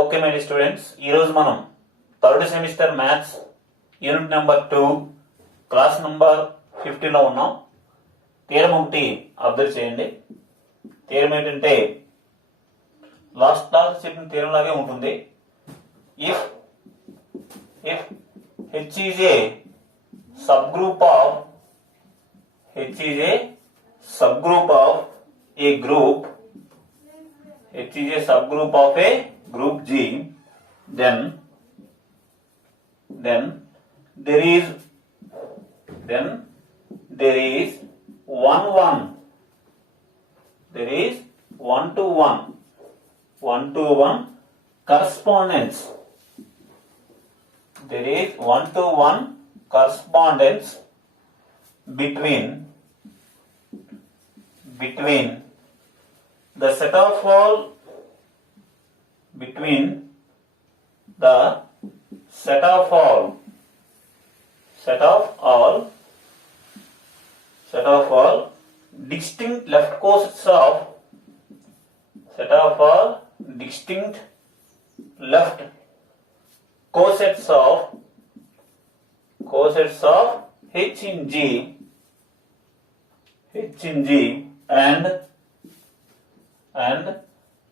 Okay my students, ఈరోజు మనం third semester maths unit number 2 class number 50లో ఉన్నాం. థియరం ఒకటి అబ్జర్వ్ చేయండి. థియరం ఏంటంటే లాస్ట్ క్లాస్ చెప్పిన థియరం లాగే ఉంటుంది. If H is a subgroup of a group, H is a subgroup of a group G, then there is 1-to-1 correspondence. There is 1-to-1 correspondence between the set of all distinct left cosets of H in G and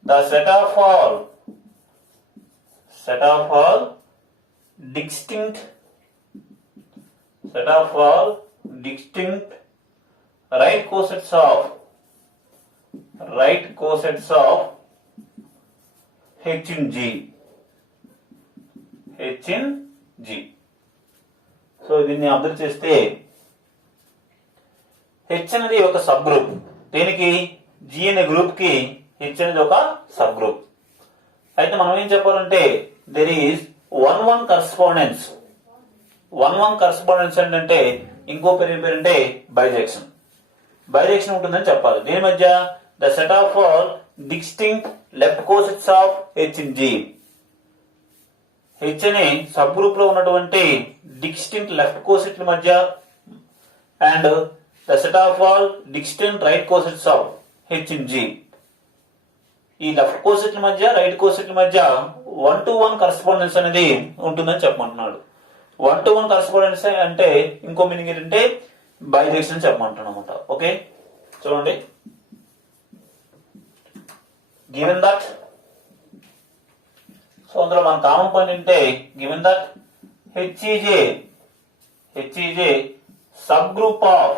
the set of all distinct right cosets of H in G. So దీన్ని observe చేస్తే H అనేది ఒక sub group. దీనికి G అనే group కి H అనేది ఒక sub group. అయితే మనం ఏం చెప్పాలంటే దెర్ ఈజ్ 1-1 కరస్పాండెన్స్. 1-1 కరస్పాండెన్స్ ఏంటంటే ఇంకో పేరంటే బైజెక్షన్ ఉంటుందని చెప్పాలి. దీని మధ్య the set of all distinct left cosets of H in G. H అనే సబ్ గ్రూప్ లో ఉన్నటువంటి డిస్టింక్ట్ లెఫ్ట్ కోసెట్ల మధ్య and the set of all distinct right cosets of H in G. ఈ లెఫ్ట్ కోసెట్ల మధ్య రైట్ కోసెట్ల మధ్య 1-to-1 కరస్పాండెన్స్ అనేది ఉంటుందని చెప్పమంటున్నాడు. 1-to-1 correspondence అంటే ఇంకో మీనింగ్ ఏంటంటే బైజెక్షన్ చెప్పమంటున్నాడు అనమాట. ఓకే, చూడండి. గివెన్ దట్, సో అందులో మన కామన్ పాయింట్ ఏంటంటే given that H is a subgroup of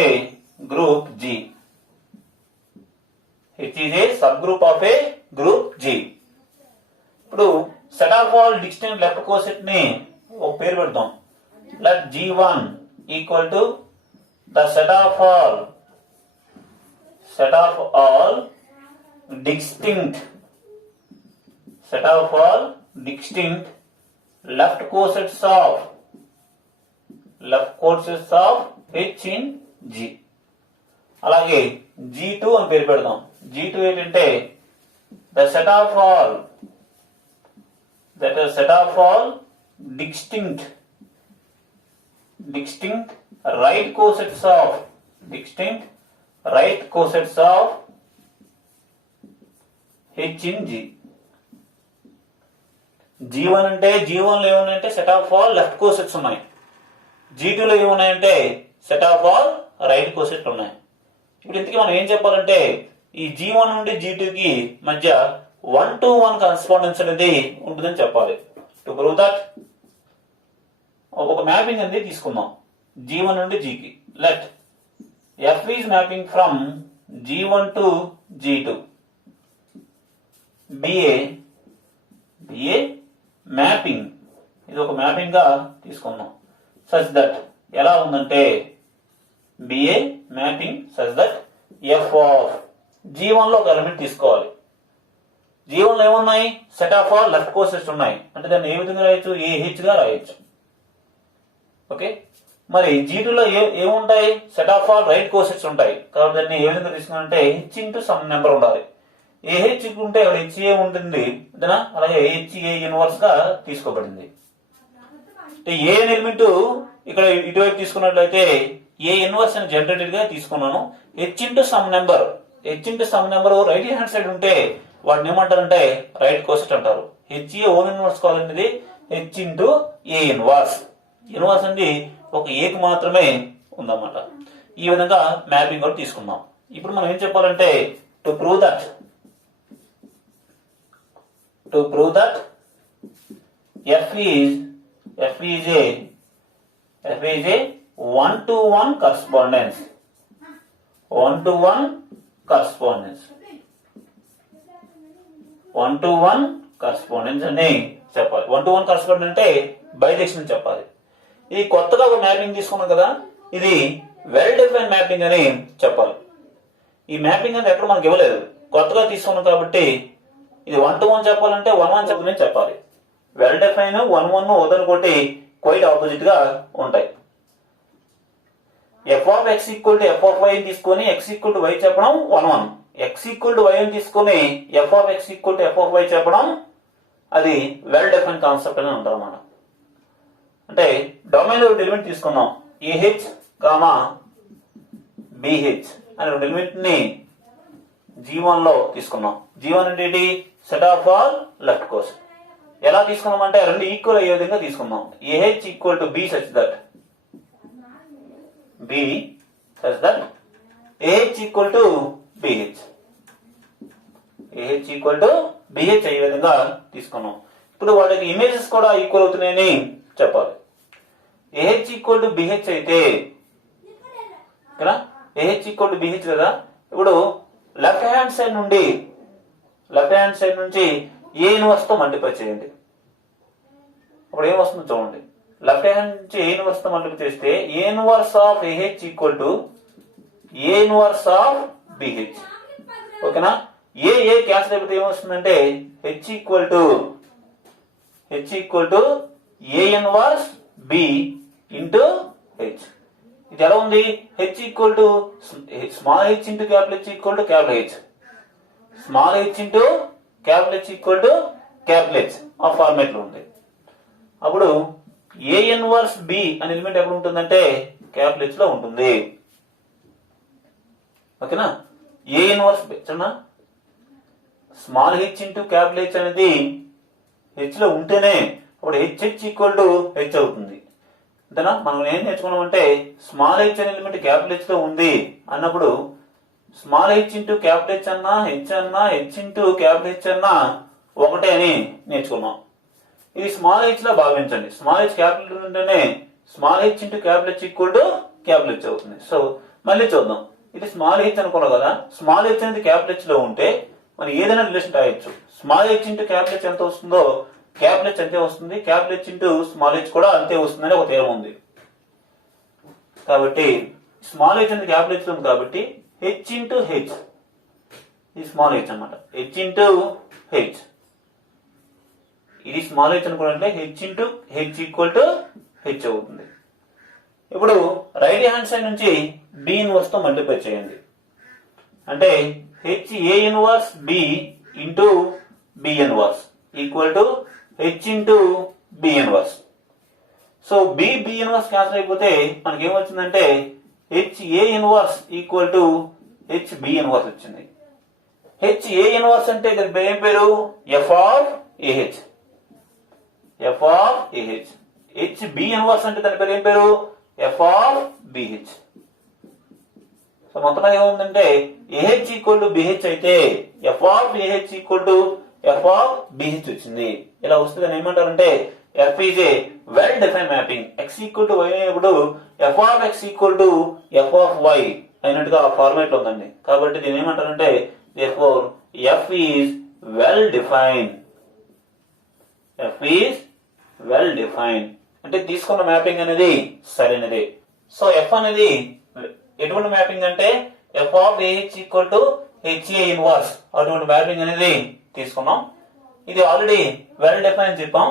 A group G. H is a subgroup of a group G. ఇప్పుడు set of all distinct left coset ని ఒక పేరు పెడతాం. Let G1 equal to the set of all distinct left cosets of H in G. అలాగే G2 అని పేరు పెడదాం. G2 ఏంటంటే the set of all distinct right cosets of H in G. G1 అంటే G1 లో ఏమున్నాయంటే set of all left cosets ఉన్నాయి. G2 లో ఏమున్నాయంటే సెట్ ఆఫ్ ఆల్ రైట్ కోసెట్లు ఉన్నాయి. ఇప్పుడు ఇంతకీ మనం ఏం చెప్పాలంటే ఈ G1 నుండి G2 కి మధ్య 1-to-1 కరస్పాండెన్స్ అనేది ఉంటుందని చెప్పాలి. టు ప్రూవ్ దట్ ఒక మ్యాపింగ్ అనేది తీసుకుందాం G1 నుండి G కి. Let F is mapping from G1 to G2. BA mapping, ఇది ఒక మ్యాపింగ్ గా తీసుకుందాం. సచ్ దట్ ఎలా ఉందంటే BA mapping such that F of G1 లో ఒక ఎలిమెంట్ తీసుకోవాలి. G1 లో ఏమున్నాయి? Set of all left cosets ఉన్నాయి. అంటే దాన్ని ఏ విధంగా రాయొచ్చు? AH గా రాయొచ్చు. ఓకే, మరి G2 లో ఏముంటాయి? Set of all right cosets ఉంటాయి. కాబట్టి దాన్ని ఏ విధంగా తీసుకున్నారంటే H ఇంటూ సమ్ నెంబర్ ఉండాలి. AH ఉంటే అక్కడ HA ఉంటుంది, అలాగే HA ఇన్వర్స్ గా తీసుకోబడింది. ఏ ఎలిమెంట్ ఇక్కడ ఇటువైపు తీసుకున్నట్లయితే ఏ ఇన్వర్స్ అని జనరేటెడ్ గా తీసుకున్నాను. H into some number H into some number right hand side ఉంటే వాటిని ఏమంటారంటే రైట్ కోసెట్ అంటారు. హెచ్ఏ ఓన్ ఇన్వర్స్ కావాలనేది హెచ్ ఇంటూ ఏ ఇన్వర్స్. ఇన్వర్స్ అనేది ఒక ఏకి మాత్రమే ఉందన్నమాట. ఈ విధంగా మ్యాపింగ్ కూడా తీసుకుందాం. ఇప్పుడు మనం ఏం చెప్పాలంటే to prove that F is a 1-to-1 correspondence. 1-to-1 correspondence. 1-to-1 correspondence అని చెప్పాలి. 1-to-1 correspondence అంటే బైజెక్షన్ చెప్పాలి. ఇది కొత్తగా ఒక మ్యాపింగ్ తీసుకున్నాం కదా, ఇది వెల్ డిఫైన్ మ్యాపింగ్ అని చెప్పాలి. ఈ మ్యాపింగ్ అనేది ఎక్కడ మనకి ఇవ్వలేదు, కొత్తగా తీసుకున్నాం కాబట్టి ఇది 1-to-1 చెప్పాలంటే 1-1 చెప్పని చెప్పాలి. వెల్ డిఫైన్ 1-1 వదనుకోటి క్వైట్ ఆపోజిట్ గా ఉంటాయి. F of X equal to F of y తీసుకొని ఎక్స్ ఈక్వల్ టు వై చెప్పడం 1-1. ఎక్స్ ఈక్వల్ టు వై అని తీసుకొని f of X equal to F of y చెప్పడం అది వెల్ డిఫైన్ కాన్సెప్ట్ అని అంటారు మనం. అంటే డొమైన్ లో ఎలిమెంట్ తీసుకున్నాం, ఏహెచ్ కామా బిహెచ్ అనే రెండు ఎలిమెంట్ ని G1 లో తీసుకున్నాం. G1 అంటే set of all left cosets. ఎలా తీసుకున్నాం అంటే రెండు ఈక్వల్ అయ్యే విధంగా తీసుకున్నాం. A H equal to b such that a H equal to b H. A H equal to b H అయ్యే విధంగా తీసుకున్నాం. ఇప్పుడు వాటికి ఇమేజెస్ కూడా ఈక్వల్ అవుతున్నాయని చెప్పాలి. ఏహెచ్ ఈక్వల్ టు బిహెచ్ అయితే కదా, ఏహెచ్ ఈక్వల్ టు బిహెచ్ కదా. ఇప్పుడు లెఫ్ట్ హ్యాండ్ సైడ్ నుంచి ఏ ఇన్వర్స్ తో మల్టిప్లై చేయండి. ఇప్పుడు ఏం వస్తుందో చూడండి. లెఫ్ట్ హ్యాండ్ నుంచి ఏ ఇన్వర్స్ తో మల్టిప్లై చేస్తే A inverse of AH equal to A inverse of BH. ఓకేనా, ఏ క్యాన్సిల్ అయిపోతే ఏమొస్తుందంటే H equal to A inverse B into H. ఇది ఎలా ఉంది? H equal to small H into capital H equal to capital H. Small H into capital H equal to capital H ఆ format లో ఉంది. అప్పుడు A inverse B అనే element ఎక్కడ ఉంటుందంటే క్యాపిటల్ హెచ్ లో ఉంటుంది. ఓకేనా, ఏ ఇన్వర్స్ బి చూడనా, small H into capital H అనేది హెచ్ లో ఉంటేనే అప్పుడు హెచ్ ఈక్వల్ టు హెచ్ అవుతుంది. అంతేనా, మనం ఏం నేర్చుకున్నామంటే స్మాల్ హెచ్ అనే ఎలిమెంట్ క్యాపిటల్ హెచ్ లో ఉంది అన్నప్పుడు small H into capital H అన్నా హెచ్ ఇంటూ క్యాపిటల్ హెచ్ అన్నా ఒకటే అని నేర్చుకున్నాం. ఇది స్మాల్ హెచ్ లో భావించండి. స్మాల్ హెచ్ క్యాపిటల్ ఉంటేనే small H into capital H equal to capital H అవుతుంది. సో మళ్ళీ చూద్దాం. ఇది స్మాల్ హెచ్ అనుకున్నాం కదా, స్మాల్ హెచ్ అనేది క్యాపిటల్ హెచ్ లో ఉంటే మనం ఏదైనా రిలేషన్ రాయొచ్చు. Small H into capital H ఎంత వస్తుందో క్యాపిటల్ హెచ్ అంతే వస్తుంది, capital H into small H కూడా అంతే వస్తుందని ఒక థీరం ఉంది. కాబట్టి స్మాల్ హెచ్ అనేది క్యాపిటల్ హెచ్ లో ఉంది కాబట్టి హెచ్ ఇంటూ హెచ్, ఇది స్మాల్ హెచ్ అనమాట. హెచ్ ఇంటూ హెచ్, ఇది స్మాల్ హెచ్ అనుకోవాలంటే H into H equal to H అవుతుంది. ఇప్పుడు రైట్ హ్యాండ్ సైడ్ నుంచి బి ఇన్వర్స్ తో మల్టిప్లై చేయండి. అంటే H A inverse B into B inverse equal to H into B inverse. So B inverse cancel అయిపోతే మనకి ఏమొచ్చిందంటే H A inverse equal to H B inverse వచ్చింది. H A inverse అంటే దాని ఏం పేరు? F of AH. H B inverse అంటే దాని పేరు ఏం పేరు? F of BH. సో మొత్తం ఏముందంటే ఏహెచ్ ఈక్వల్ టు బిహెచ్ అయితే F of AH equal to F of BH వచ్చింది. ఇలా వస్తుంది అని ఏమంటారంటే F is a well define mapping. X equal to Y అయినప్పుడు F of X equal to F of Y అయినట్టుగా ఆ ఫార్మేట్ ఉందండి. కాబట్టి దీని ఏమంటారంటే therefore F is well define. F is well define అంటే తీసుకున్న మ్యాపింగ్ అనేది సరైనదే. సో ఎఫ్ అనేది ఎటువంటి మ్యాపింగ్ అంటే f of AH equal to HA inverse అటువంటి మ్యాపింగ్ అనేది తీసుకున్నాం. ఇది ఆల్రెడీ వెల్ డిఫైన్ చెప్పాం.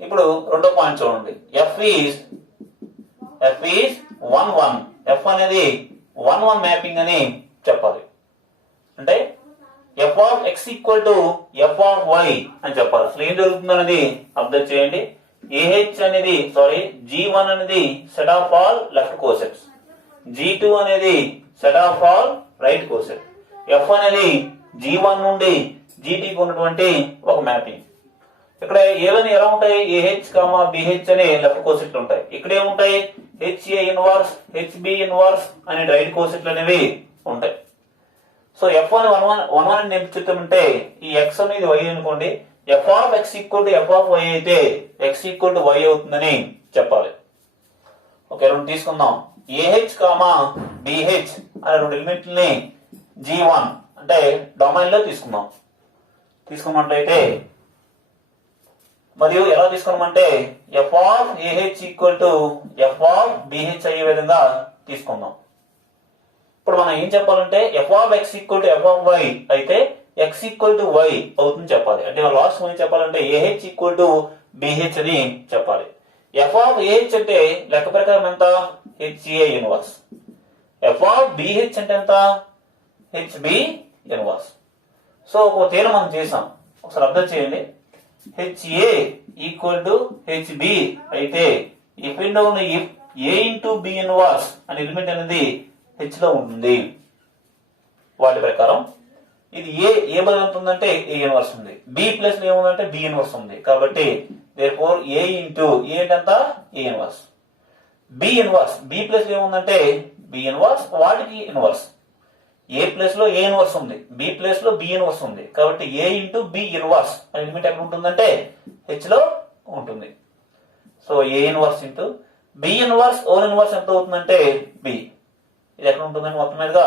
ఇప్పుడు రెండో పాయింట్ చూడండి. F is 1-1. ఎఫ్ అనేది 1-1 మ్యాపింగ్ అని చెప్పాలి. అంటే f of X equal to F of y అని చెప్పాలి. అసలు ఏం జరుగుతుంది అనేది అబ్జర్వ్ చేయండి. ఏహెచ్ అనేది G1 అనేది set of all left cosets, G2 అనేది set of all right coset. F అనేది G1 నుండి GTకి ఉన్నటువంటి ఒక మ్యాపింగ్. ఇక్కడ ఏవన్నీ ఎలా ఉంటాయి? ఏహెచ్ కామా బిహెచ్ అనే లెఫ్ట్ కోసెట్లు ఉంటాయి. ఇక్కడ ఏముంటాయి? హెచ్ఏ ఇన్వర్స్, హెచ్బి ఇన్వర్స్ అనే రైట్ కోసెట్లు అనేవి ఉంటాయి. సో F1 1 అని నేను చెప్తామంటే ఈ ఎక్స్ అనేది y అనుకోండి, f of X equal to F of why అయితే ఎక్స్ ఈక్వల్ టు వై అవుతుందని చెప్పాలి. ఓకే, రెండు తీసుకుందాం. ఏహెచ్ కామా బిహెచ్ అనే రెండు ఎలిమెంట్లని G1 అంటే డొమైన్ లో తీసుకున్నట్లయితే మరియు ఎలా తీసుకున్నామంటే F of AH equal to F of BH అయ్యే విధంగా తీసుకుందాం. ఇప్పుడు మనం ఏం చెప్పాలంటే F of X equal to F of why అయితే ఎక్స్ ఈక్వల్ టు వై అవుతుంది చెప్పాలి. అంటే లాస్ట్ మనం చెప్పాలంటే ఏహెచ్ ఈక్వల్ టు బిహెచ్ అని చెప్పాలి. ఎఫ్ ఆఫ్ ఏహెచ్ అంటే లెక్క ప్రకారం ఎంత? H a inverse. F of b H అంటే ఎంత? HB inverse. సో ఒక తీరం మనం చేసాం, ఒకసారి అర్థం చేయండి. హెచ్ఏ ఈక్వల్ టు హెచ్బి అయితే if and only if a into B inverse అనే ఎలిమెంట్ అనేది హెచ్ లో ఉంటుంది. వాటి ప్రకారం ఇది ఏ బదులు ఎంత ఉందంటే ఏ ఇన్వర్స్ ఉంది, బి ప్లస్ లో ఏముందంటే బి ఇన్వర్స్ ఉంది. కాబట్టి దేర్ఫోర్ ఏ ఇంటూ ఏ అంటే a inverse, b inverse b place లో ఏముందంటే బి ఇన్వర్స్, వాటికి ఇన్వర్స్. ఏ ప్లేస్ లో ఏ ఇన్వర్స్ ఉంది, బి ప్లేస్ లో బి ఇన్వర్స్ ఉంది. కాబట్టి ఏ ఇంటూ బి ఇన్వర్స్ అనే ఎలిమెంట్ ఎక్కడ ఉంటుందంటే హెచ్ లో ఉంటుంది. So a inverse into B inverse own inverse ఎంత అవుతుందంటే బి. ఇది ఎక్కడ ఉంటుందంటే మొత్తం మీదుగా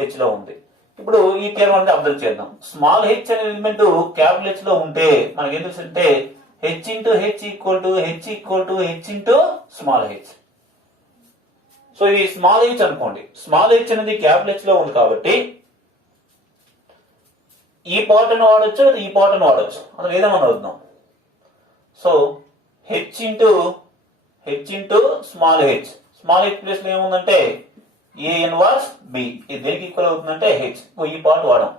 హెచ్ లో ఉంది. ఇప్పుడు ఈ థియరం అంటే అబ్జర్వ్ చేద్దాం. స్మాల్ హెచ్ అనే ఎలిమెంట్ క్యాపిటల్ హెచ్ లో ఉంటే మనకి ఏం తెలుసు అంటే H into H equal to H into small H. So ఇది స్మాల్ హెచ్ అనుకోండి. స్మాల్ హెచ్ అనేది క్యాపిటల్ హెచ్ లో ఉంది కాబట్టి ఈ పార్ట్ అని వాడచ్చు, ఈ పార్ట్ అని వాడచ్చు, అందులో ఏదేమన్నా వద్దాం. So H into small H. Small H place లో ఏముందంటే ఏ ఇన్వర్స్ బి. ఇది దేనికి ఈక్వల్ అవుతుందంటే హెచ్. ఈ పార్ట్ వాడాం.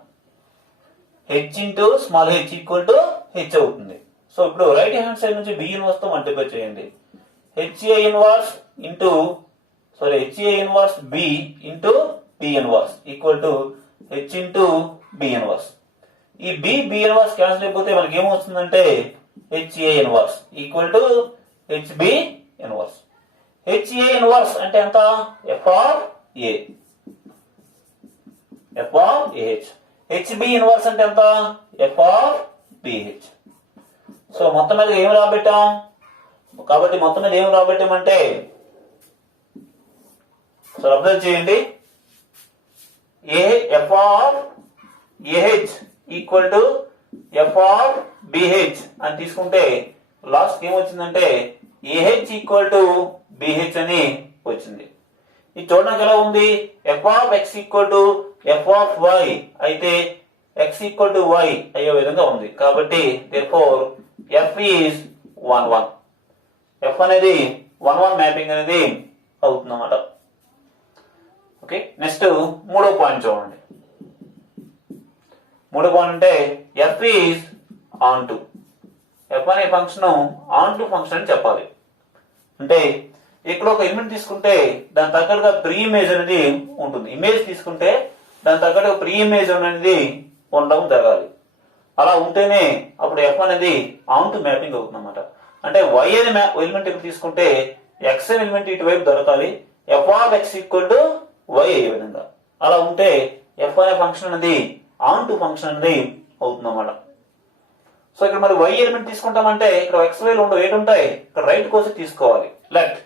H into small H equal to H అవుతుంది. సో ఇప్పుడు రైట్ హ్యాండ్ సైడ్ నుంచి బి ఇన్వర్స్ తో మల్టిప్లై చేయండి. HA inverse into HA inverse B into B inverse equal to H into B inverse. ఈ B inverse cancel అయిపోతే మనకి ఏమవుతుందంటే HA inverse equal to HB inverse. HA inverse అంటే ఎంత? F of A, F of AH. HB inverse అంటే ఎంత? F of BH. So మొత్తం మీద ఏమి రాబెట్టాం? కాబట్టి మొత్తం మీద ఏమి రాబెట్టామంటే అబ్జర్వ్ చేయండి. F of AH equal to F of BH అని తీసుకుంటే లాస్ట్ ఏమొచ్చిందంటే ఏహెచ్ ఈక్వల్ టు బిహెచ్ అని వచ్చింది. ఇది చూడడానికి ఎలా ఉంది? F of X equal to F of why అయితే ఎక్స్ ఈక్వల్ టు వై అయ్యే విధంగా ఉంది. కాబట్టి దేర్ఫోర్ ఎఫ్ ఈజ్ 1 1. ఎఫ్ అనేది 1 1 మ్యాపింగ్ అనేది అవుతుంది అన్నమాట. ఓకే, నెక్స్ట్ మూడో పాయింట్ చూడండి. మూడో పాయింట్ అంటే F is on to. F అనే ఫంక్షన్ ఆన్ టు ఫంక్షన్ అని చెప్పాలి. అంటే ఇక్కడ ఒక ఎలిమెంట్ తీసుకుంటే దాని తగ్గట్టుగా ప్రీ ఇమేజ్ అనేది ఉంటుంది. ఇమేజ్ తీసుకుంటే దాని తగ్గట్టుగా ప్రీ ఇమేజ్ అనేది ఉండడం జరగాలి. అలా ఉంటేనే అప్పుడు ఎఫ్ అనేది ఆన్ టు మ్యాపింగ్ అవుతుంది అన్నమాట. అంటే వై అనే ఎలిమెంట్ ఇక్కడ తీసుకుంటే ఎక్స్ అనే ఎలిమెంట్ ఇటువైపు దొరకాలి. F of X equal to why అయ్యే విధంగా అలా ఉంటే ఎఫ్ అనే ఫంక్షన్ అనేది ఆన్ టు ఫంక్షన్ అనేది అవుతుంది అన్నమాట. సో ఇక్కడ మరి వై ఎలిమెంట్ తీసుకుంటామంటే ఇక్కడ ఎక్స్ వైలు ఉండవు, ఏటు ఉంటాయి? ఇక్కడ రైట్ కోసం తీసుకోవాలి. లెఫ్ట్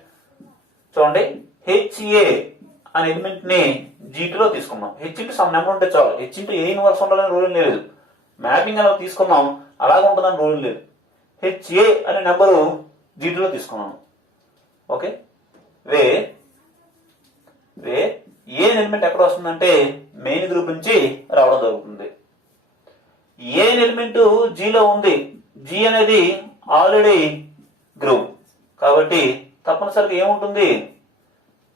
చూడండి, హెచ్ఏ అనే ఎలిమెంట్ ని జీటీలో తీసుకున్నాం. హెచ్ ఇంటూ సమ్ నెంబర్ ఉంటే చాలు. హెచ్ ఇంటూ ఏ ఇన్వర్స్ ఉండాలని రూల్ లేదు. మ్యాపింగ్ అలా తీసుకున్నాం, అలాగే ఉంటుందని రూల్ లేదు. హెచ్ఏ అనే నెంబరు జీటీలో తీసుకున్నాను. ఓకే, వే ఏ ఎలిమెంట్ ఎక్కడ వస్తుందంటే మెయిన్ గ్రూప్ నుంచి రావడం జరుగుతుంది. ఏ ఎలిమెంట్ జీలో ఉంది. జీ అనేది ఆల్రెడీ గ్రూప్ కాబట్టి తప్పనిసరిగా ఏముంటుంది?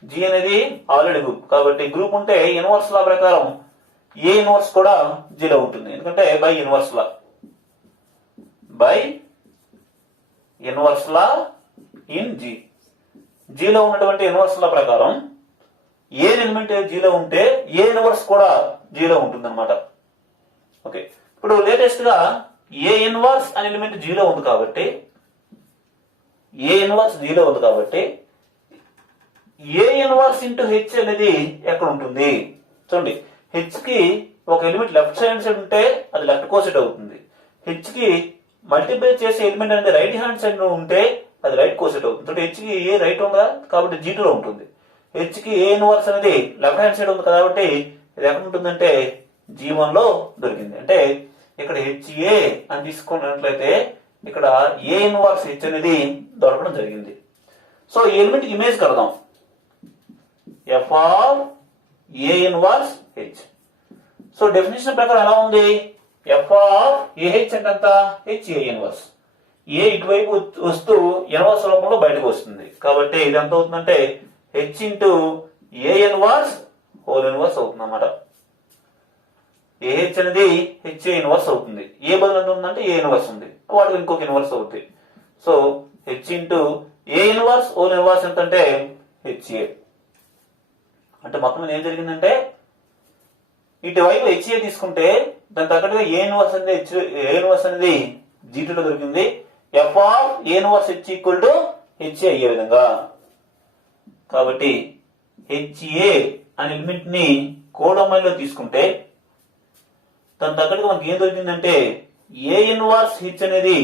జీ అనేది ఆల్రెడీ గ్రూప్ కాబట్టి గ్రూప్ ఉంటే ఇన్వర్స్ లా ప్రకారం ఏ ఇన్వర్స్ కూడా జీలో ఉంటుంది. ఎందుకంటే by inverse law in G. జీలో ఉన్నటువంటి ఇన్వర్స్ లా ప్రకారం ఏ ఎలిమెంట్ జీలో ఉంటే ఏ ఇన్వర్స్ కూడా జీలో ఉంటుంది అనమాట. ఓకే, ఇప్పుడు లేటెస్ట్ గా ఏ ఇన్వర్స్ అనే ఎలిమెంట్ జీలో ఉంది కాబట్టి ఏ ఇన్వర్స్ జీలో ఉంది కాబట్టి ఏ ఇన్వర్స్ ఇంటూ హెచ్ అనేది ఎక్కడ ఉంటుంది చూడండి. హెచ్ కి ఒక ఎలిమెంట్ లెఫ్ట్ సైడ్ ఉంటే అది లెఫ్ట్ కోసెట్ అవుతుంది. హెచ్ కి మల్టిప్లై చేసే ఎలిమెంట్ అనేది రైట్ హ్యాండ్ సైడ్ ఉంటే అది రైట్ కోసెట్ అవుతుంది. హెచ్ కి ఏ రైట్ ఉందా కాబట్టి జీటీలో ఉంటుంది. హెచ్ కి ఏ ఇన్వర్స్ అనేది లెఫ్ట్ హ్యాండ్ సైడ్ ఉంది కాబట్టి ఇది ఎక్కడ ఉంటుందంటే G1 లో దొరికింది. అంటే ఇక్కడ హెచ్ఏ అని తీసుకున్నట్లయితే ఇక్కడ ఏ ఇన్వర్స్ హెచ్ అనేది దొరకడం జరిగింది. సో ఈ ఎలిమెంట్ ఇమేజ్ కడదాం. F of A inverse H. So definition ప్రకారం ఎలా ఉంది? ఎఫ్ ఆఫ్ ఏహెచ్ అంటే ఎంత? H A inverse. ఏ ఇటువైపు వస్తూ ఇన్వర్స్ రూపంలో బయటకు వస్తుంది కాబట్టి ఇది ఎంత అవుతుందంటే హెచ్ ఇంటూ ఏ ఇన్వర్స్ హోల్ ఇన్వర్స్ అవుతుంది అన్నమాట. ఏహెచ్ అనేది హెచ్ఏ ఇన్వర్స్ అవుతుంది. ఏ బదులు ఎంత ఉందంటే ఏ ఇన్వర్స్ ఉంది, వాటికి ఇంకొక ఇన్వర్స్ అవుతుంది. సో హెచ్ ఇంటూ ఏ ఇన్వర్స్ హోల్ ఇన్వర్స్ ఎంత అంటే హెచ్ఏ. అంటే మొత్తం ఏం జరిగిందంటే ఇటువైపు హెచ్ఏ తీసుకుంటే దాని తగ్గట్టుగా ఏ ఇన్వర్స్ అనేది ఏ ఇన్వర్స్ అనేది జీటీలో దొరికింది. F of A inverse H equal to HA అయ్యే విధంగా. కాబట్టి హెచ్ఏ అనే ఎలిమెంట్ ని కోడొమైన్ లో తీసుకుంటే దాని తగ్గట్టుగా మనకి ఏం దొరికిందంటే ఏ ఇన్వర్స్ హెచ్ అనేది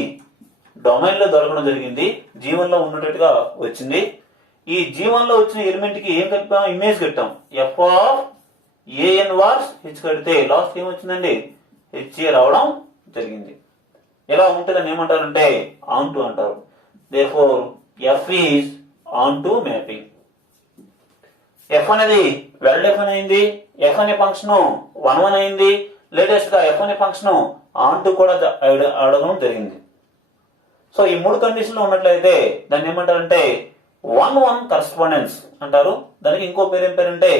డొమైన్ లో దొరకడం జరిగింది. G1 లో ఉన్నట్టుగా వచ్చింది. ఈ G1 లో వచ్చిన ఎలిమెంట్ కి ఏం కట్టాం? ఇమేజ్ కట్టాం. F of A inverse H కడితే లాస్ట్ ఏమొచ్చిందండి? హెచ్ఏ రావడం జరిగింది. ఎలా ఉంటుందని ఏమంటారంటే ఆన్ టు అంటారు. Therefore F is on to mapping. F అనేది వెల్ డెఫైన్ అయింది. ఎఫ్ అనే ఫంక్షన్ 1 అయింది. లేటెస్ట్ గా ఎఫ్ అనే ఫంక్షన్ ఆన్ టు కూడా అడగడం జరిగింది. సో ఈ మూడు కండిషన్లు ఉన్నట్లయితే దాన్ని ఏమంటారంటే 1-1 కరస్పాండెన్స్ అంటారు. దానికి ఇంకో పేరు ఏం పేరంటే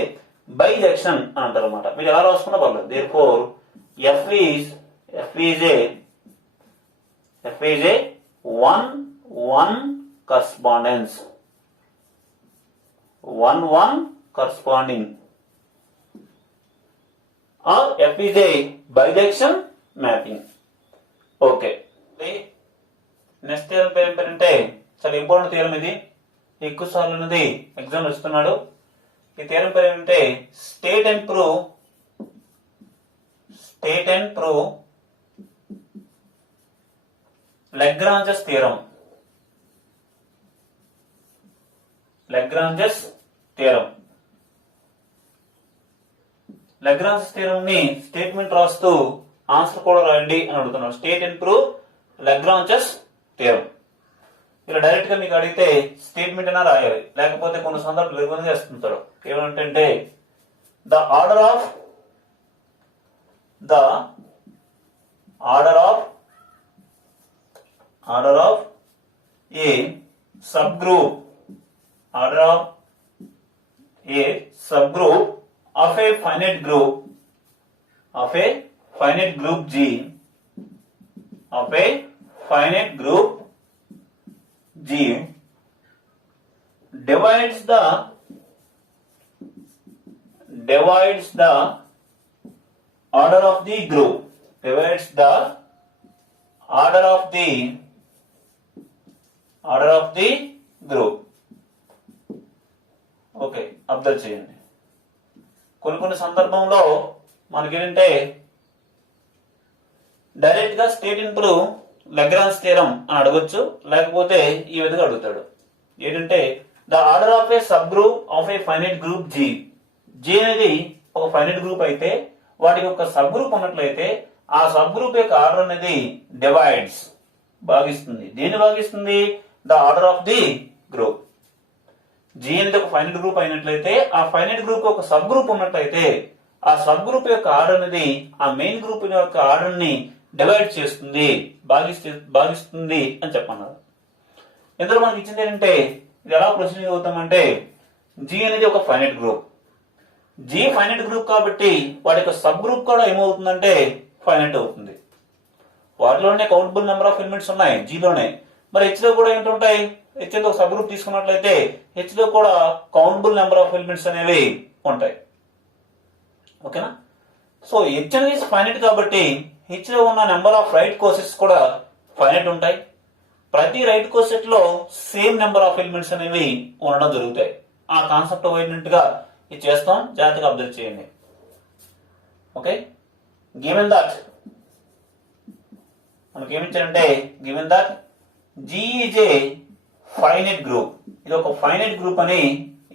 బైజెక్షన్ అని అంటారు అనమాట. మీరు ఎలా రాసుకున్నా పర్లేదు. Therefore F is A 1-1 correspondence. 1-1 corresponding, or F is a bijection mapping. Okay. Next theorem పేరు ఏం పేరంటే చాలా ఇంపార్టెంట్ థియరం ఇది. ఎక్కువ సార్లు ఉన్నది ఎగ్జామ్ ఇస్తున్నాడు. ఈ థియరం పేరు ఏంటంటే state and prove Lagrange's theorem. Lagrange's theorem ని స్టేట్మెంట్ రాస్తూ ఆన్సర్ కూడా రాయండి అని అడుగుతున్నాడు. State and prove Lagrange's theorem. ఇలా డైరెక్ట్ గా మీకు అడిగితే స్టేట్మెంట్ అయినా రాయాలి, లేకపోతే కొన్ని సందర్భాలు ఇబ్బంది చేస్తుంటారు. ఏమంటే the order of a sub group of a finite group G divides the order of the group. Okay, observe చేయండి. కొన్ని సందర్భంలో మనకేంటంటే డైరెక్ట్ గా state and prove Lagrange theorem అని అడగొచ్చు, లేకపోతే ఈ విధంగా అడుగుతాడు. ఏంటంటే the order of a subgroup of a finite group G అనేది ఒక ఫైనైట్ గ్రూప్ అయితే వాటికి ఒక సబ్ గ్రూప్ ఉన్నట్లయితే ఆ సబ్ గ్రూప్ యొక్క ఆర్డర్ అనేది భాగిస్తుంది. దేన్ని భాగిస్తుంది? The order of the group. G అనేది ఒక ఫైనైట్ గ్రూప్ అయినట్లయితే ఆ ఫైనైట్ గ్రూప్ ఒక సబ్ గ్రూప్ ఉన్నట్లయితే ఆ సబ్ గ్రూప్ యొక్క ఆర్డర్ అనేది ఆ మెయిన్ గ్రూప్ యొక్క ఆర్డర్ ని డివైడ్ చేస్తుంది, భాగిస్తుంది అని చెప్పన్నారు. ఇందులో మనకి ఇచ్చింది ఏంటంటే ఇది ఎలా ప్రొసీడింగ్ అవుతామంటే జీ అనేది ఒక finite group. G finite group కాబట్టి వాటి యొక్క సబ్ గ్రూప్ కూడా ఏమవుతుందంటే ఫైనైట్ అవుతుంది. వాటిలోనే కౌంటబుల్ నెంబర్ ఆఫ్ ఎలిమెంట్స్ ఉన్నాయి జీలోనే. మరి హెచ్ లో కూడా ఏంటుంటాయి? హెచ్ లో ఒక సబ్ గ్రూప్ తీసుకున్నట్లయితే హెచ్ లో కూడా కౌంటబుల్ నెంబర్ ఆఫ్ ఎలిమెంట్స్ అనేవి ఉంటాయి. ఓకేనా? సో హెచ్ అనేది ఫైనైట్ కాబట్టి హెచ్ లో ఉన్న నెంబర్ ఆఫ్ రైట్ కోసెట్స్ కూడా ఫైనైట్ ఉంటాయి. ప్రతి రైట్ కోసెట్ లో సేమ్ నెంబర్ ఆఫ్ ఎలిమెంట్స్ అనేవి ఉండడం జరుగుతాయి. ఆ కాన్సెప్ట్ ఓరియంటెడ్ గా ఇది చేస్తాం, జాగ్రత్తగా అబ్జర్వ్ చేయండి. ఓకే, గివెన్ దట్ మనకి ఏమిచ్చారంటే given that G is a finite group, ఇది ఒక ఫైనైట్ గ్రూప్ అని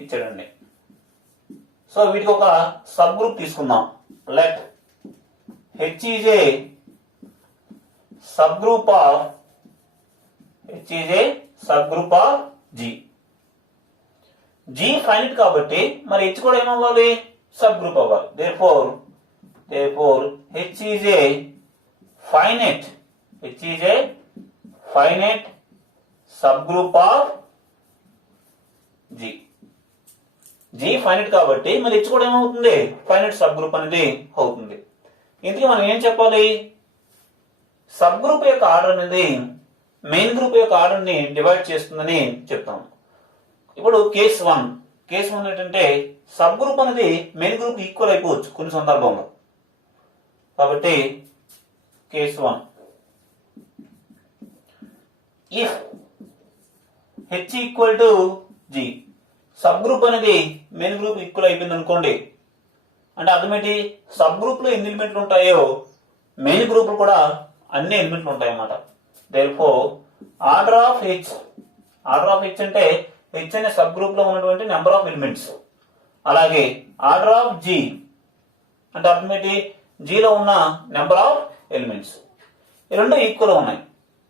ఇచ్చాడండి. సో వీటికి ఒక సబ్ గ్రూప్ తీసుకుందాం. Let H is a subgroup of G. G finite కాబట్టి మరి H కూడా ఏమవ్వాలి? సబ్ గ్రూప్ అవ్వాలి. therefore H is a finite subgroup of G. G finite కాబట్టి మరి H కూడా ఏమవుతుంది? ఫైనైట్ సబ్ గ్రూప్ అనేది అవుతుంది. ఇందుకే మనం ఏం చెప్పాలి? సబ్ గ్రూప్ యొక్క ఆర్డర్ అనేది మెయిన్ గ్రూప్ యొక్క ఆర్డర్ ని డివైడ్ చేస్తుందని చెప్తాం. ఇప్పుడు కేస్ వన్ ఏంటంటే సబ్ గ్రూప్ అనేది మెయిన్ గ్రూప్ ఈక్వల్ అయిపోవచ్చు కొన్ని సందర్భంలో. కాబట్టి case one, if H equal to G, sub group అనేది మెయిన్ గ్రూప్ ఈక్వల్ అయిపోయింది అనుకోండి, అంటే అర్థం ఏంటి? సబ్ గ్రూప్ లో ఎన్ని ఎలిమెంట్లు ఉంటాయో మెయిన్ గ్రూప్ కూడా అన్ని ఎలిమెంట్లు ఉంటాయి అన్నమాట. therefore ఆర్డర్ ఆఫ్ H అంటే H అనే సబ్ గ్రూప్ లో ఉన్నటువంటి నెంబర్ ఆఫ్ ఎలిమెంట్స్. అలాగే ఆర్డర్ ఆఫ్ G అంటే అర్థం ఏంటి? G లో ఉన్న నెంబర్ ఆఫ్ ఎలిమెంట్స్ ఈ రెండు ఈక్వల్ ఉన్నాయి.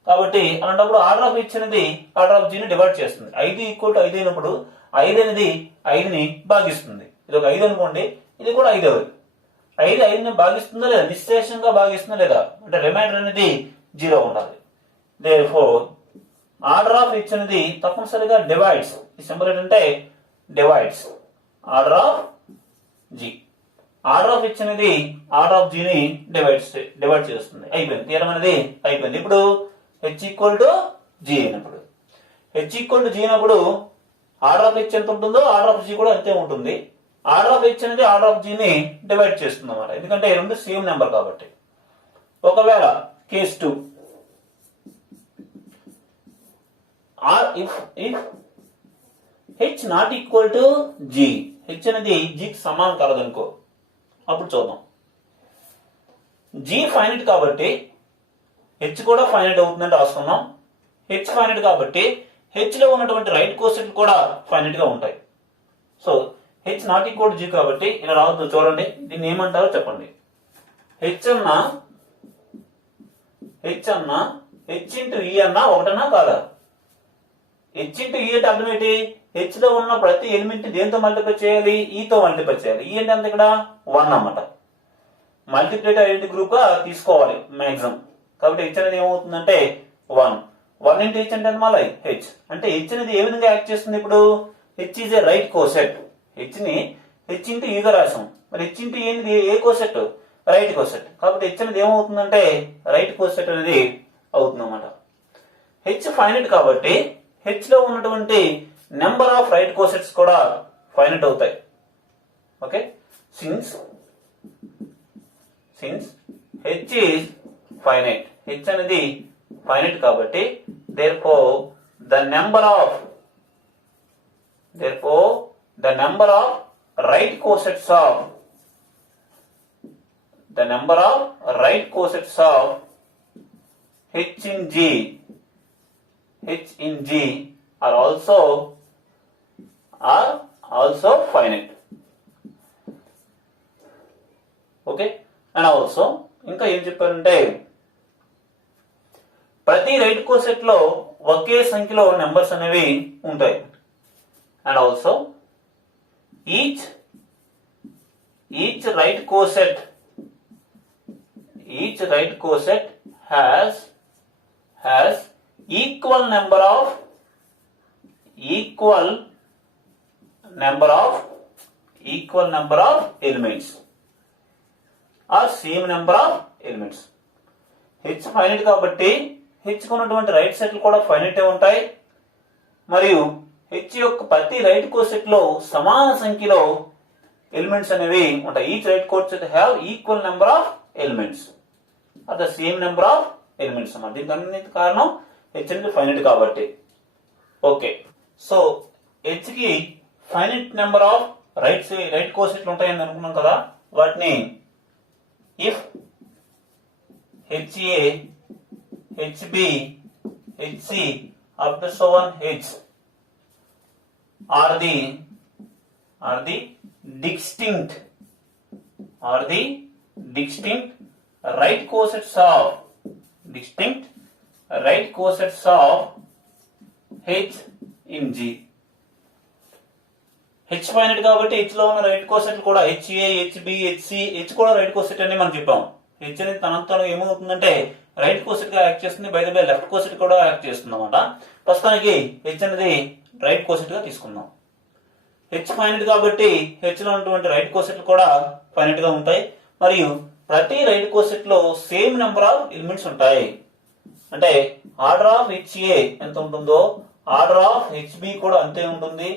కాబట్టి అలాంటప్పుడు ఆర్డర్ ఆఫ్ H అనేది ఆర్డర్ ఆఫ్ G ని డివైడ్ చేస్తుంది. 5 ఈక్వల్ టు 5 అయినప్పుడు 5 అనేది 5ని భాగిస్తుంది. ఇది ఒక 5 అనుకోండి, ఇది కూడా 5 అవుతుంది. 5 5ని భాగిస్తుందా లేదా? నిశ్శేషంగా భాగిస్తుందా లేదా? అంటే రిమైండర్ అనేది 0 ఉండాలి. therefore ఆర్డర్ ఆఫ్ H అనేది తప్పనిసరిగా డివైడ్స్. ఈ సింబల్ ఏంటంటే divides order of G. Order of H అనేది ఆర్డర్ ఆఫ్ G ని డివైడ్ చేస్తుంది. అయిపోయింది, తీరం అనేది అయిపోయింది. ఇప్పుడు H ఈక్వల్ టు G అయినప్పుడు ఆర్డర్ ఆఫ్ H ఎంత ఉంటుందో ఆర్డర్ ఆఫ్ G కూడా అంతే ఉంటుంది. ఆర్డర్ ఆఫ్ H అనేది ఆర్డర్ ఆఫ్ G ని డివైడ్ చేస్తుంది అన్నమాట, ఎందుకంటే రెండు సేమ్ నెంబర్ కాబట్టి. ఒకవేళ case 2, if H not equal to G, H అనేది G కి సమానం కాదనుకో, అప్పుడు చూద్దాం. G ఫైనైట్ కాబట్టి H కూడా ఫైనైట్ అవుతుందని రాసుకున్నాం. H ఫైనైట్ కాబట్టి H లో ఉన్నటువంటి రైట్ కోసెట్ కూడా ఫైనైట్ గా ఉంటాయి. So H not equal to G కాబట్టి ఇలా రావద్దు. చూడండి, దీన్ని ఏమంటారో చెప్పండి. H అన్నా H ఇంటూ E అన్నా ఒకటన్నా కాదా? H ఇంటూ E అంటే అర్థం ఏంటి? H లో ఉన్న ప్రతి ఎలిమెంట్ దేంతో మల్టిప్లై చేయాలి? E తో మల్టిప్లై చేయాలి. E అంటే అంత ఇక్కడ 1 అన్నమాట. మల్టిప్లేటివ్ ఐడెంటిటీ గ్రూప్ గా తీసుకోవాలి మాక్సిమం. కాబట్టి H అనేది ఏమవుతుందంటే 1 ఇంటూ H అంటే మళ్ళీ H అంటే H అనేది ఏ విధంగా యాక్ట్ చేస్తుంది? ఇప్పుడు H is a right coset. H ని H ఇంటూ E గా రాసాం. మరి H ఇంటూ E అనేది ఏ కోసెట్? Right coset. కాబట్టి H అనేది ఏమవుతుందంటే రైట్ కోసెట్ అనేది అవుతుంది అన్నమాట. H ఫైనైట్ కాబట్టి H లో ఉన్నటువంటి నెంబర్ ఆఫ్ రైట్ కోసెట్స్ కూడా ఫైనైట్ అవుతాయి. Okay, since H is finite, H అనేది ఫైనైట్ కాబట్టి therefore the number of right cosets of H in G are also finite. Okay, and also ఇంకా ఏం చెప్పారంటే ప్రతి రైట్ కోసెట్ లో ఒకే సంఖ్యలో నెంబర్స్ అనేవి ఉంటాయి. And also each right coset has equal number of elements or same number of elements. H finite కాబట్టి H కు ఉన్నటువంటి రైట్ సెట్లు కూడా ఫైనైట్ ఉంటాయి. మరియు H యొక్క ప్రతి రైట్ కోసెట్ లో సమాన సంఖ్యలో ఎలిమెంట్స్ అనేవి ఉంటాయి. Each right coset have equal number of elements or the same number of elements అన్నమాట. దీనికి అన్నిటి కారణం హెచ్ అనేది ఫైనైట్ కాబట్టి. ఓకే, సో హెచ్ కి ఫైనైట్ నెంబర్ ఆఫ్ రైట్ కోసెట్లు ఉంటాయని అనుకున్నాం కదా, వాటిని if H a H b H c up to so on h are the distinct right cosets of h in G. h finite కాబట్టి h లో ఉన్న రైట్ కోసెట్ కూడా HA, HB, HC, h కూడా రైట్ కోసెట్ అని మనం చెప్పాం. h అనేది తనంతా ఏమవుతుందంటే రైట్ కోసెట్ గా యాక్ట్ చేస్తుంది, by the by left coset కూడా యాక్ట్ చేస్తుంది అన్నమాట. ప్రస్తుతానికి h అనేది రైట్ కోసెట్ గా తీసుకుందాం. h ఫైనైట్ కాబట్టి h లో ఉన్నటువంటి రైట్ కోసెట్లు కూడా ఫైనైట్ గా ఉంటాయి, మరియు ప్రతి రైట్ కోసెట్ లో సేమ్ నెంబర్ ఆఫ్ ఎలిమెంట్స్ ఉంటాయి. అంటే ఆర్డర్ ఆఫ్ HA ఎంత ఉంటుందో ఆర్డర్ ఆఫ్ HB కూడా అంతే ఉంటుంది,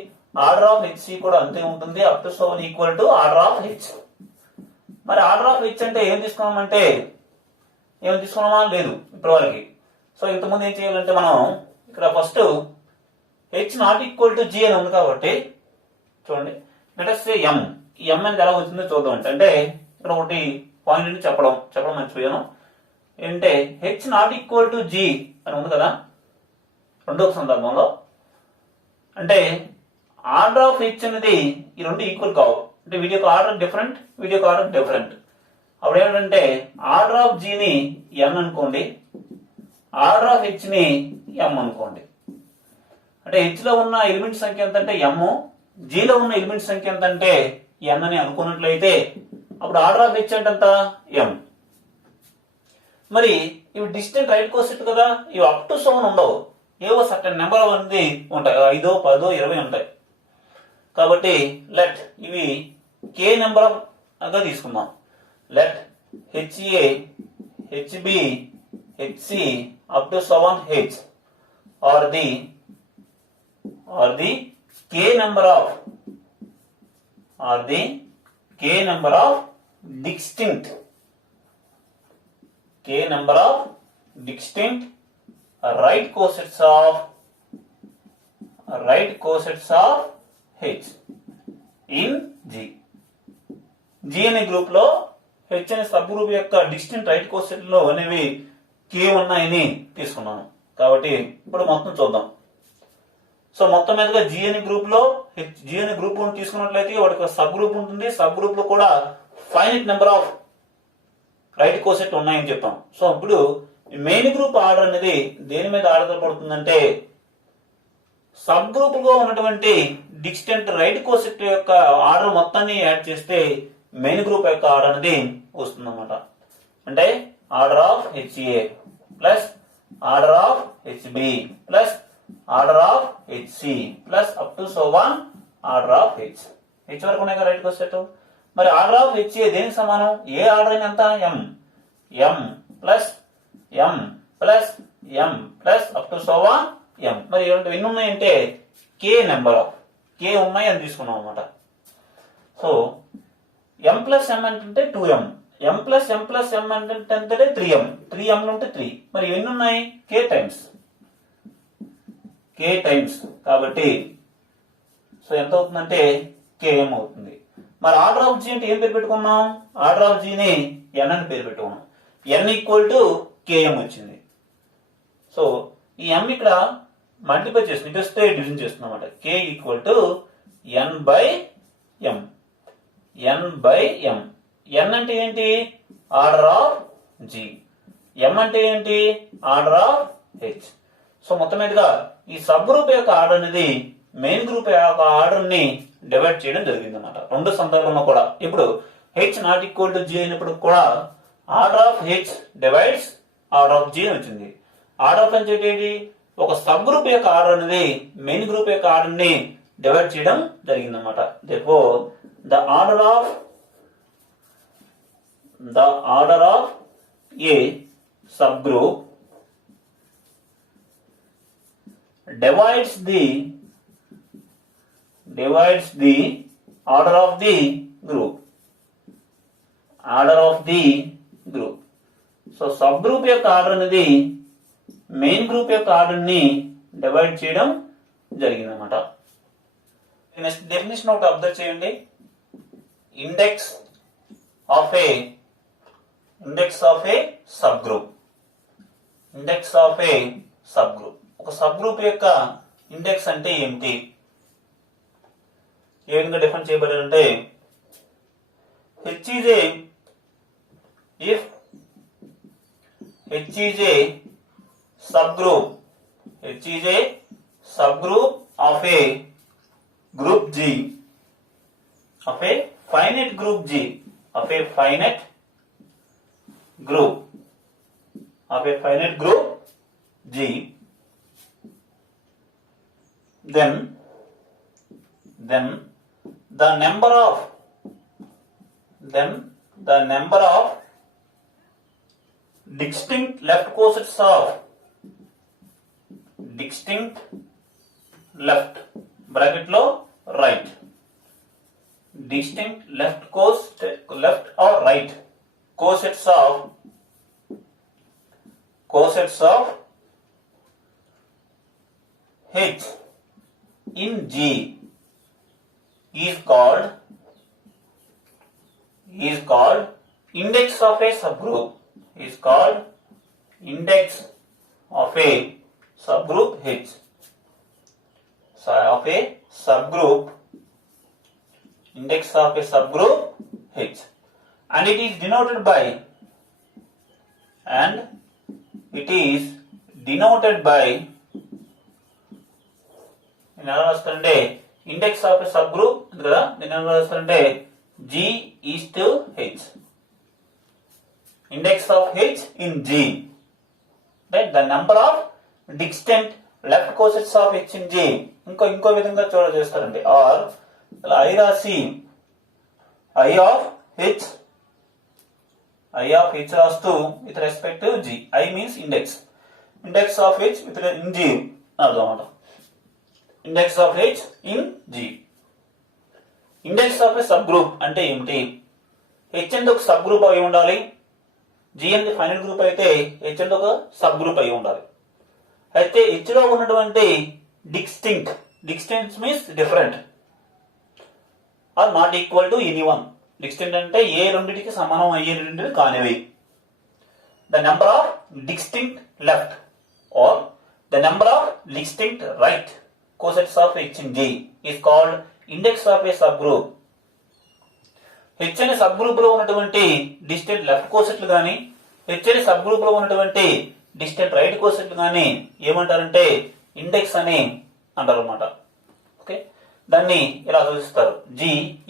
ఆర్డర్ ఆఫ్ HC కూడా అంతే ఉంటుంది, up to so equal to order of H. మరి ఆర్డర్ ఆఫ్ H అంటే ఏం తీసుకున్నామంటే ఏం తీసుకున్నామా లేదు ఇప్పటి వరకు. సో ఇంతకుముందు ఏం చేయాలంటే మనం ఇక్కడ first H not equal to G అని ఉంది కాబట్టి చూడండి, లెట్స్ సే ఎం. ఈ ఎం అనేది ఎలా వచ్చిందో చూద్దాం. అంటే ఇక్కడ ఒకటి పాయింట్ చెప్పడం మర్చిపోయాను. ఏంటంటే H not equal to G అని ఉంది కదా రెండో సందర్భంలో, అంటే ఆర్డర్ ఆఫ్ హెచ్ అనేది ఈ రెండు ఈక్వల్ కావు. అంటే వీటి యొక్క ఆర్డర్ డిఫరెంట్, వీటి యొక్క ఆర్డర్ డిఫరెంట్. అప్పుడు ఏమిటంటే ఆర్డర్ ఆఫ్ జీని ఎన్ అనుకోండి, ఆర్డర్ ఆఫ్ హెచ్ ని ఎం అనుకోండి. అంటే హెచ్ లో ఉన్న ఎలిమెంట్ సంఖ్య ఎంత అంటే ఎమ్, జీలో ఉన్న ఎలిమెంట్ సంఖ్య ఎంత అంటే ఎన్ అని అనుకున్నట్లయితే అప్పుడు ఆర్డర్ ఆఫ్ హెచ్ అంటే ఎంత ఎం. మరి ఇవి డిస్టెంట్ రైట్ కోసెట్ కదా, ఇవి అప్ టు 7 ఉండవు, ఏవో సర్టెన్ నెంబర్ అనేది ఉంటాయి, 5, 10, 20 ఉంటాయి. కాబట్టి లెట్ ఇవి కే నెంబర్ గా తీసుకుందాం. Let HA, HB, HC up to 7 H are the k number of distinct right cosets of H in G. G అనే గ్రూప్ లో హెచ్ అనే సబ్ గ్రూప్ యొక్క డిస్టింక్ట్ రైట్ కోసెట్ లో అనేవి కే ఉన్నాయని తీసుకున్నాను. కాబట్టి ఇప్పుడు మొత్తం చూద్దాం. సో మొత్తం మీదుగా జీ అనే గ్రూప్ లో జీ అనే గ్రూప్ తీసుకున్నట్లయితే వాటికి సబ్ గ్రూప్ ఉంటుంది, సబ్ గ్రూప్ లో కూడా finite number of right coset ఉన్నాయని చెప్పాం. సో ఇప్పుడు మెయిన్ గ్రూప్ ఆర్డర్ అనేది దేని మీద ఆధారపడుతుందంటే సబ్ గ్రూప్ లో ఉన్నటువంటి డిస్టెంట్ రైట్ కోసెట్ యొక్క ఆర్డర్ మొత్తాన్ని యాడ్ చేస్తే మెయిన్ గ్రూప్ యొక్క ఆర్డర్ అనేది వస్తుంది అన్నమాట. అంటే order of HA plus order of HB plus order of HC plus up to so one order of H. H వరకు ఉన్నాయి కదా రైట్ కోసెట్. మరి ఆర్డర్ ఆఫ్ HA దేనికి సమానం? ఏ ఆర్డర్ అయినా ఎంత? M plus M plus M plus up to so one M. మరి ఎన్ని ఉన్నాయంటే కే నెంబర్ ఆఫ్ కే ఉన్నాయి అని తీసుకున్నాం అన్నమాట. సో M ప్లస్ M అంటే 2M, M plus M plus M అంటే 3M, 3M ఉంటే 3. మరి ఎన్ని ఉన్నాయి? K టైమ్స్ కాబట్టి సో ఎంత అవుతుందంటే KM అవుతుంది. మరి ఆర్డర్ ఆఫ్ జీ అంటే ఏం పేరు పెట్టుకున్నాం? ఆర్డర్ ఆఫ్ జీని N అని పేరు పెట్టుకున్నాం. N ఈక్వల్ టు KM వచ్చింది. సో ఈ M ఇక్కడ మల్టిప్లై చేస్తుంది, ఇటు వస్తే డివిజన్ చేస్తుంది అన్నమాట. K equal to N by M. N అంటే ఏంటి? Order of G. M అంటే ఏంటి? Order of H. సో మొత్తం మీదుగా ఈ సబ్ గ్రూప్ యొక్క ఆర్డర్ అనేది మెయిన్ గ్రూప్ యొక్క ఆర్డర్ ని డివైడ్ చేయడం జరిగింది అన్నమాట రెండు సందర్భంలో కూడా. ఇప్పుడు H not equal to G అయినప్పుడు కూడా order of H divides order of G అని వచ్చింది. ఆర్డర్ ఆఫ్ అంటే ఏంటి? ఒక సబ్ గ్రూప్ యొక్క ఆర్డర్ అనేది మెయిన్ గ్రూప్ యొక్క ఆర్డర్ ని డివైడ్ చేయడం జరిగింది అన్నమాట. therefore the order of a subgroup divides the order of the group. Order of the group. So sub group యొక్క ఆర్డర్ అనేది మెయిన్ గ్రూప్ యొక్క ఆర్డర్ ని డివైడ్ చేయడం జరిగిందన్నమాట. నెక్స్ట్ డెఫినేషన్ ఒకటి అబ్జర్వ్ చేయండి. Index of a sub group. Index of a sub group. ఒక subgroup యొక్క ఇండెక్స్ అంటే ఏమిటి? ఏ విధంగా define చేయబడారంటే H is a if H is a subgroup of a group G, of a finite group G, of a finite group G, then the number of distinct left cosets of distinct left bracket lo right, distinct left or right cosets of H in G is called index of a subgroup. Is called index of a subgroup H. Of a subgroup, index of a subgroup H, and it is denoted by ఎలా రాస్తారంటే index of a subgroup కదా, దీన్ని ఎలా రాస్తారంటే G is to H, index of H in G, right? The number of distinct left cosets of H in G. ఇంకో విధంగా చేస్తారండి. Are I రాసి I of H రాస్తూ with respect to G. I means index of H with in G అన్నమాట. index of H in G. Index of a sub group అంటే ఏమిటి? H అనేది ఒక సబ్ గ్రూప్ అయి ఉండాలి. జి అనేది ఫైనల్ గ్రూప్ అయితే హెచ్ అనేది ఒక సబ్ గ్రూప్ అయి ఉండాలి. అయితే హెచ్ లో ఉన్నటువంటి distinct means different or not equal to any one. Distinct అంటే ఏ రెండింటికి సమానం అయ్యే రెండింటివి కానివి. The number of distinct left or the number of distinct right cosets of H in G is called index of a subgroup. H అనే subgroup లో ఉన్నటువంటి డిస్టెంట్ లెఫ్ట్ కోసెట్లు కానీ హెచ్ అనే సబ్ గ్రూప్ లో ఉన్నటువంటి distant right కోసెట్లు కానీ ఏమంటారంటే index అని అంటారు అన్నమాట. ఓకే, దాన్ని ఇలా సూచిస్తారు. G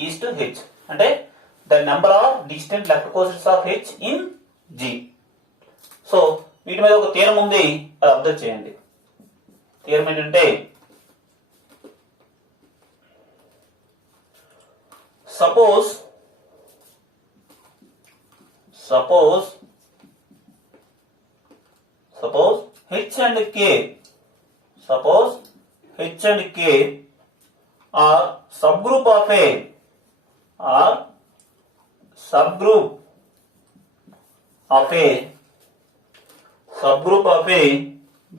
ఈజ్ టు హెచ్ అంటే the number of distinct left cosets of H in G. So వీటి మీద ఒక థియరం ఉంది, అది అబ్జర్వ్ చేయండి. థియరం ఏంటంటే Suppose H and K are subgroup of a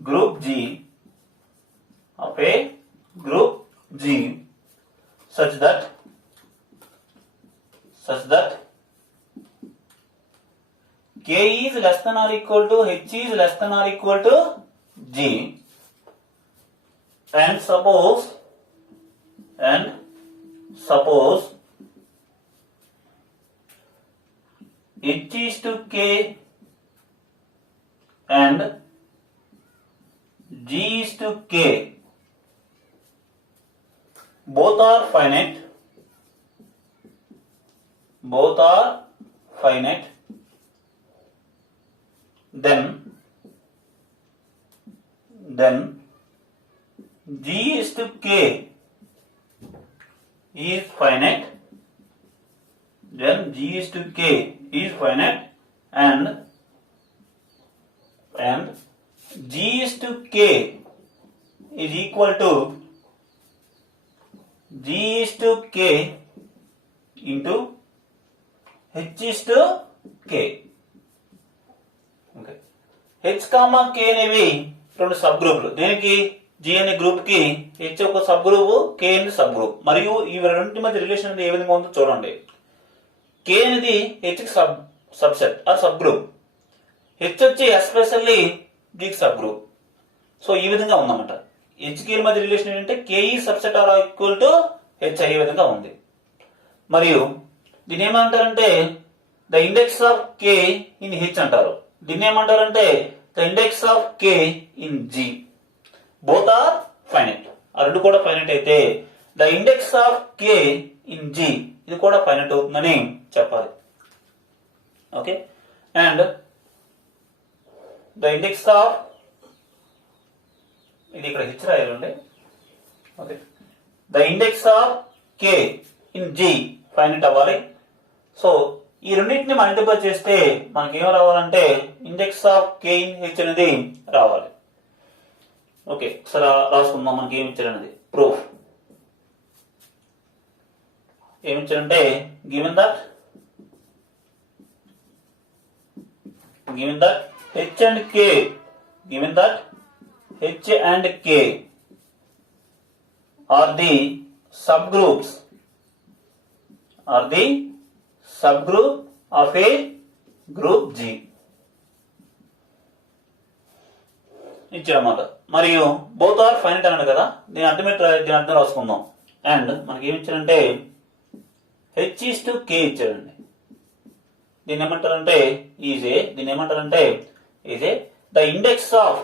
group G such that K is less than or equal to H is less than or equal to G, and suppose H is to K and G is to K, both are finite, then G is to K is finite, and G is to K is equal to into H is to K. Okay, H comma K అనేవి రెండు sub గ్రూపులు. దీనికి G అనే group కి H ఒక sub group, కే అనేది sub group. మరియు ఇవి రెండింటి మధ్య రిలేషన్ అనేది ఏ విధంగా ఉందో చూడండి. కే అనేది హెచ్ కి subset or subgroup, H వచ్చి ఎస్పెషల్లీ జికి సబ్ గ్రూప్. సో ఈ విధంగా ఉందన్నమాట. హెచ్ కే మధ్య రిలేషన్ ఏంటంటే కేఈ subset or equal to H అయ్యే విధంగా ఉంది. మరియు దీన్ని ఏమంటారంటే the index of K in H అంటారు. దీన్ని ఏమంటారంటే the index of K in G. Both are finite. ఆ రెండు కూడా ఫైనైట్ అయితే the index of K in G ఇది కూడా ఫైనైట్ అవుతుందని చెప్పాలి. Okay, and the index of, ఇది ఇక్కడ హెచ్ రాయాలండి. Okay, the index of K in G finite అవ్వాలి. సో ఈ రెండింటిని మల్టిప్లై చేస్తే మనకి ఏం రావాలంటే index of K in H అనేది రావాలి. ఓకే, సరే రాసుకుందాం. మనకి ఏమి ఇచ్చారనేది ప్రూఫ్. ఏమి ఇచ్చారంటే given that H and K, given that H and K are the subgroups of a group G ఇచ్చారన్నమాట. మరియు బోత్ ఆర్ ఫైనైట్ అన్నాడు కదా, దీని అర్థం రాసుకుందాం. అండ్ మనకి ఏమి ఇచ్చారంటే హెచ్ ఈస్ టు కే ఇచ్చారండి. దీన్ని ఏమంటారంటే దీన్ని ఏమంటారంటే is a the index of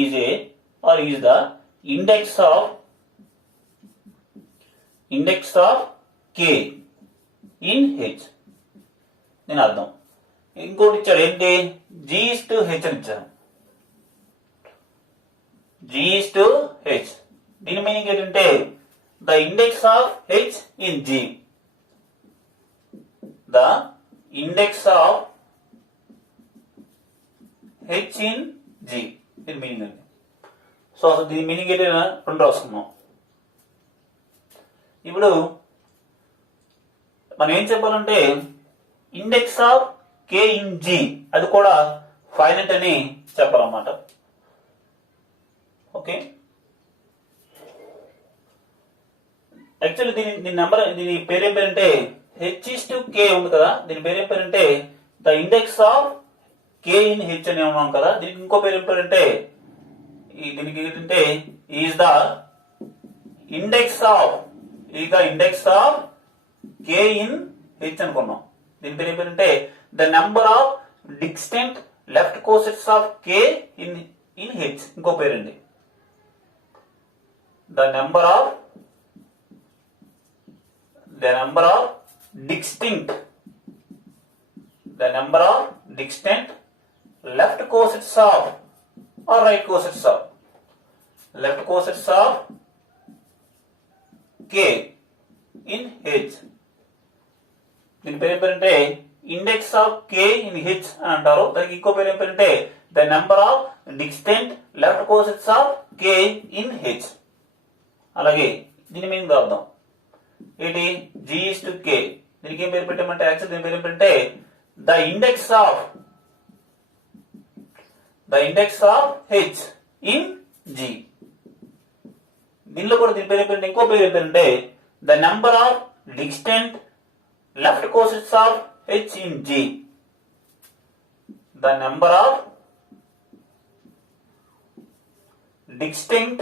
is the index of K in H. నేను అర్థం. ఇంకోటి ఇచ్చాడు ఏంటి, జీ ఈస్ టు హెచ్ అని ఇచ్చారు. జీ ఈస్ టు హెచ్, దీని మీనింగ్ ఏంటంటే the index of H in G. The index of H in G, దీని మీనింగ్ అండి. సో అసలు దీని మీనింగ్ ఏంటి రెండు రాసుకున్నాం. ఇప్పుడు మనం ఏం చెప్పాలంటే index of K in G అది కూడా ఫైనైట్ అని చెప్పాలన్నమాట. ఓకే, యాక్చువల్లీ దీని పేరేం పేరంటే హెచ్ ఈస్ టు కే ఉంది కదా, దీని పేరేం పేరంటే the index of K in H అని ఉన్నాం కదా. దీనికి ఇంకో పేరు ఏం పేరంటే దీనికి ఏంటంటే is the index of K in H అనుకున్నాం. దీని పేరు ఏం పేరంటే the number of distinct left cosets of K in H. ఇంకో పేరండి the number of distinct left cosets of or right cosets of K in H. దీని పేరు ఏం పేరంటే index of K in H అని అంటారు. దానికి ఇంకో పేరు ఏం పేరంటే the number of distinct left cosets of K in H. అలాగే దీని మీనింగ్ రాద్దాం. ఏంటి, జీ ఈస్ టు కే, దీనికి ఏం పేరు పెట్టామంటే యాక్చువల్ దీని పేరు ఏం పెట్టంటే the index of H in G. దీనిలో కూడా దీని పేరు ఏం పేరంటే ఇంకో పేరు ఏం పేరంటే the number of distinct left cosets of H in G. ద నెంబర్ ఆఫ్ distinct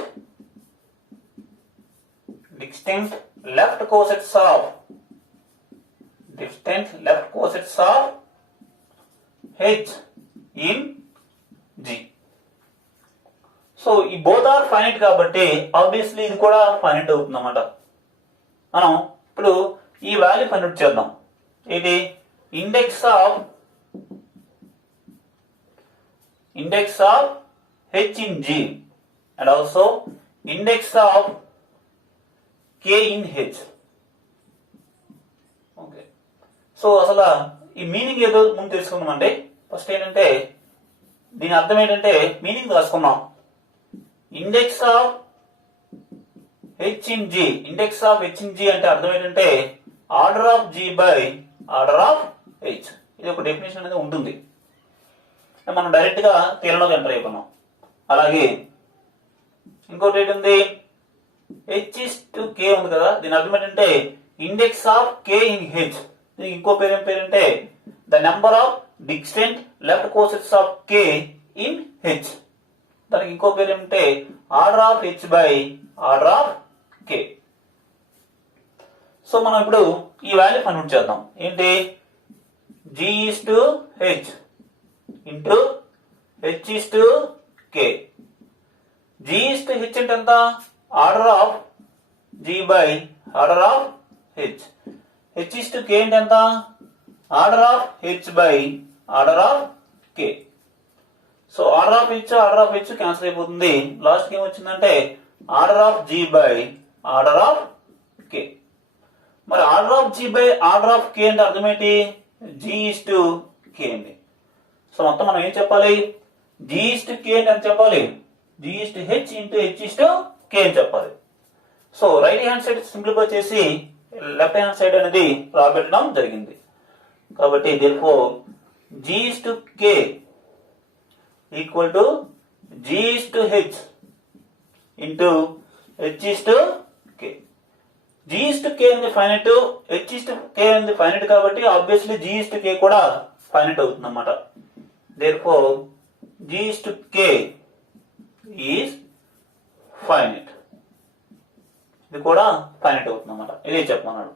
left cosets of H in G. So ఈ బోత్ ఆర్ ఫైనైట్ కాబట్టి ఆబ్వియస్లీ ఇది కూడా ఫైనైట్ అవుతుంది అన్నమాట. మనం ఇప్పుడు ఈ వాల్యూ ఫైండ్ చేద్దాం. ఇది index of H in G and also index of K in H. Okay, so అసలు ఈ మీనింగ్ ఏదో ముందు తెలుసుకుందాం. అంటే ఫస్ట్ ఏంటంటే దీని అర్థం ఏంటంటే మీనింగ్ రాసుకున్నాం. Index of H in G అంటే అర్థం ఏంటంటే order of G by order of H. ఇది ఒక డెఫినేషన్ అనేది ఉంటుంది. మనం డైరెక్ట్ గా తీరంలోకి ఎంటర్ అయిపోయినాం. అలాగే ఇంకోటి ఏంటి, హెచ్ ఇస్ టు కే ఉంది కదా, దీని అర్థం ఏంటంటే index of K in H. దీనికి ఇంకో పేరు ఏం పేరంటే the number of distinct left cosets of K in H. దానికి ఇంకో పేరు ఏమంటే order of H by order of K. So మనం ఇప్పుడు ఈ వాల్యూ ఫైండ్ చేద్దాం. ఏంటి, G is to H into H is to K. G is to H అంటే ఎంత, order of G by order of H. H is to K అంటే ఎంత, order of H by order of K. So order of H cancel అయిపోతుంది. Last ఏం వచ్చిందంటే order of G by order of K. మరి order of G by order of K అంటే అర్థం ఏంటి, G is to కే అండి. సో మొత్తం మనం ఏం చెప్పాలి, జీ ఈస్ టు కే అని చెప్పాలి, G is to H into H is to K అని చెప్పాలి. So right hand side simplify చేసి లెఫ్ట్ హ్యాండ్ సైడ్ అనేది రాబెట్టడం జరిగింది. కాబట్టి therefore g is to k equal to g is to h into h is to k. g is to k అనేది finite, h is to k అనేది finite కాబట్టి obviously g is to k కూడా finite అవుతుంది అన్నమాట. therefore g is to k is finite. ఇది కూడా finite అవుతుంది అన్నమాట. ఇదే చెప్పమన్నాడు.